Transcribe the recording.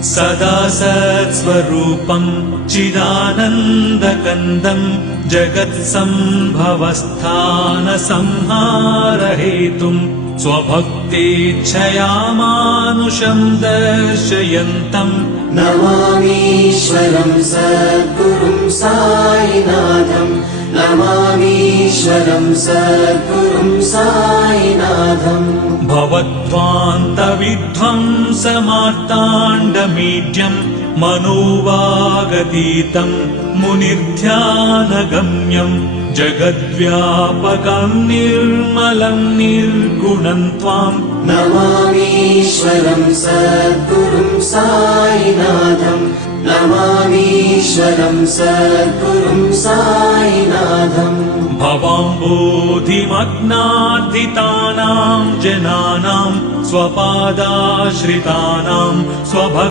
सदा सत्स्वरूपम् चिदानन्दकन्दम् जगत्सम्भवस्थानसंहारहेतुम् स्वभक्तेच्छया मानुषम् दर्शयन्तम् नमामीश्वरम् सद्गुरुम् साईनाथम् नमामीश्वरम् सद्गुरुम् साईनाथम् भवद्ध्वान्तविध्वंसमार्ताण्डमीड्यम् मनोवागतीतम् मुनिर्ध्यानगम्यम् जगद्व्यापकम् निर्मलम् निर्गुणम् त्वाम् नमामीश्वरम् सद्गुरुम् साईनाथम् नमामीश्वरम् सद्गुरुम् साईनाथम् भवाम्बोधिमग्नार्दितानाम् जनानाम् स्वपादाश्रितानाम्